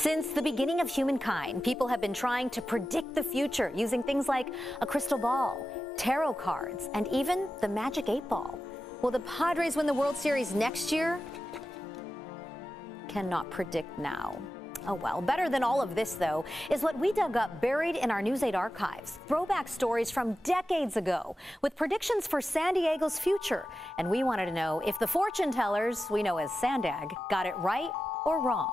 Since the beginning of humankind, people have been trying to predict the future using things like a crystal ball, tarot cards, and even the magic 8-ball. Will the Padres win the World Series next year? Cannot predict now. Oh well, better than all of this, though, is what we dug up buried in our News 8 archives. Throwback stories from decades ago with predictions for San Diego's future. And we wanted to know if the fortune tellers we know as Sandag got it right or wrong.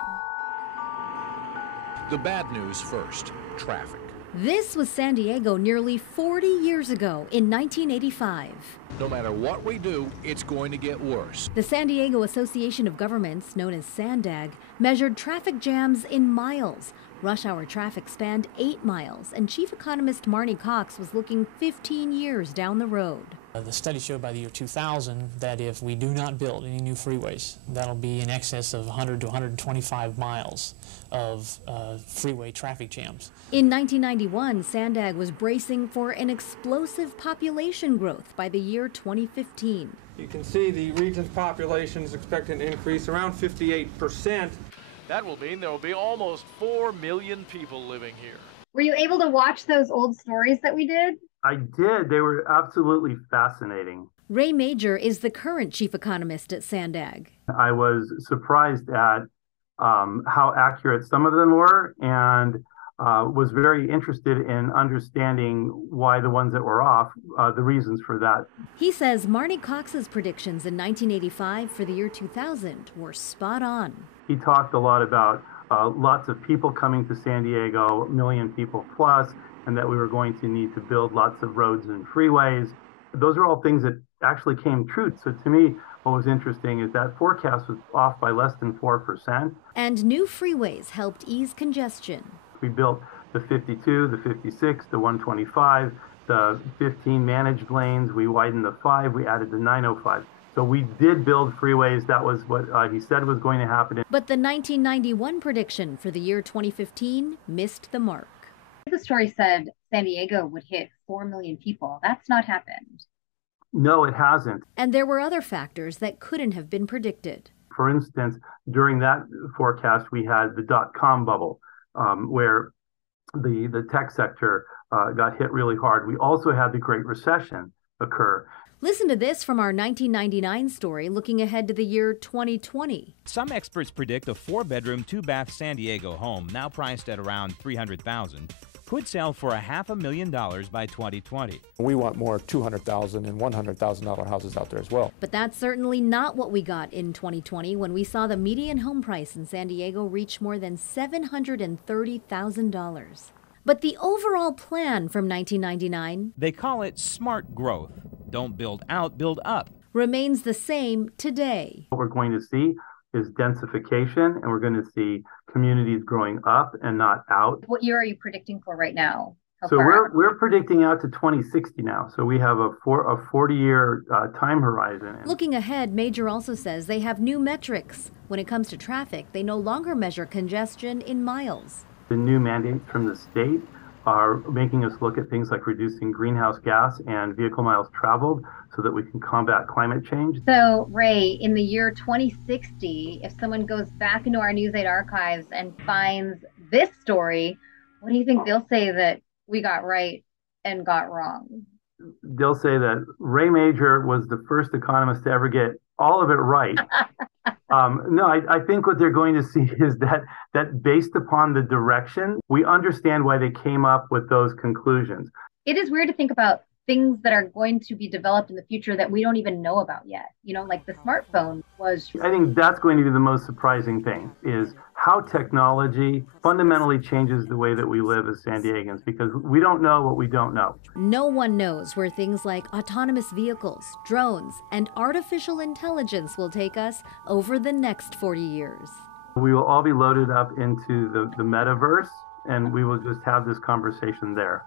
The bad news first, traffic. This was San Diego nearly 40 years ago in 1985. No matter what we do, it's going to get worse. The San Diego Association of Governments, known as Sandag, measured traffic jams in miles. Rush hour traffic spanned 8 miles, and Chief Economist Marnie Cox was looking 15 years down the road. The study showed by the year 2000 that if we do not build any new freeways, that'll be in excess of 100 to 125 miles of freeway traffic jams. In 1991, Sandag was bracing for an explosive population growth by the year 2015. You can see the region's population is expected to increase around 58%. That will mean there will be almost 4 million people living here. Were you able to watch those old stories that we did? I did. They were absolutely fascinating. Ray Major is the current chief economist at Sandag. I was surprised at how accurate some of them were, and was very interested in understanding why the ones that were off, the reasons for that. He says Marnie Cox's predictions in 1985 for the year 2000 were spot on. He talked a lot about lots of people coming to San Diego, 1 million people plus, and that we were going to need to build lots of roads and freeways. Those are all things that actually came true. So to me, what was interesting is that forecast was off by less than 4%. And new freeways helped ease congestion. We built the 52, the 56, the 125, the 15 managed lanes. We widened the 5, we added the 905. So we did build freeways. That was what he said was going to happen. But the 1991 prediction for the year 2015 missed the mark. The story said San Diego would hit 4 million people. That's not happened. No, it hasn't. And there were other factors that couldn't have been predicted. For instance, during that forecast, we had the dot-com bubble, where the tech sector got hit really hard. We also had the Great Recession occur. Listen to this from our 1999 story looking ahead to the year 2020. Some experts predict a 4-bedroom, 2-bath San Diego home, now priced at around $300,000, could sell for $500,000 by 2020. We want more $200,000 and $100,000 houses out there as well. But that's certainly not what we got in 2020 when we saw the median home price in San Diego reach more than $730,000. But the overall plan from 1999, they call it smart growth. Don't build out, build up. Remains the same today. What we're going to see is densification, and we're going to see communities growing up and not out. What year are you predicting for right now? So we're predicting out to 2060 now. So we have a 40-year time horizon. Looking ahead, Major also says they have new metrics. When it comes to traffic, they no longer measure congestion in miles. The new mandates from the state are making us look at things like reducing greenhouse gas and vehicle miles traveled so that we can combat climate change. So, Ray, in the year 2060, if someone goes back into our News 8 archives and finds this story, what do you think they'll say that we got right and got wrong? They'll say that Ray Major was the first economist to ever get all of it right. No, I think what they're going to see is that based upon the direction, we understand why they came up with those conclusions. It is weird to think about things that are going to be developed in the future that we don't even know about yet. You know, like the smartphone was. I think that's going to be the most surprising thing, is how technology fundamentally changes the way that we live as San Diegans, because we don't know what we don't know. No one knows where things like autonomous vehicles, drones, and artificial intelligence will take us over the next 40 years. We will all be loaded up into the metaverse, and we will just have this conversation there.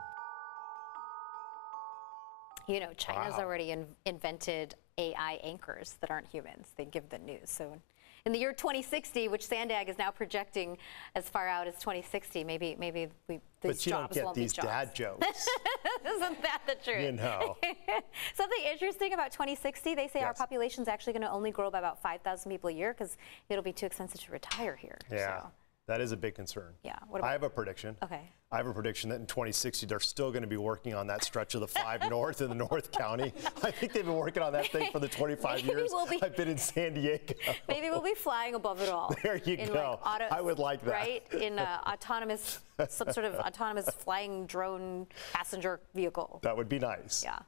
You know, China's already invented AI anchors that aren't humans. They give the news. So in the year 2060, which Sandag is now projecting as far out as 2060, maybe these jobs won't be jobs. But you don't get these dad jokes. Isn't that the truth? You know. Something interesting about 2060, they say our population's actually going to only grow by about 5,000 people a year because it'll be too expensive to retire here. Yeah. So. That is a big concern. Yeah. What about, I have a prediction. Okay. I have a prediction that in 2060, they're still going to be working on that stretch of the 5 North in the North County. I think they've been working on that thing for the 25 years I've been in San Diego. Maybe we'll be flying above it all. There you go. Like I would like that. Right? In autonomous, some sort of autonomous flying drone passenger vehicle. That would be nice. Yeah.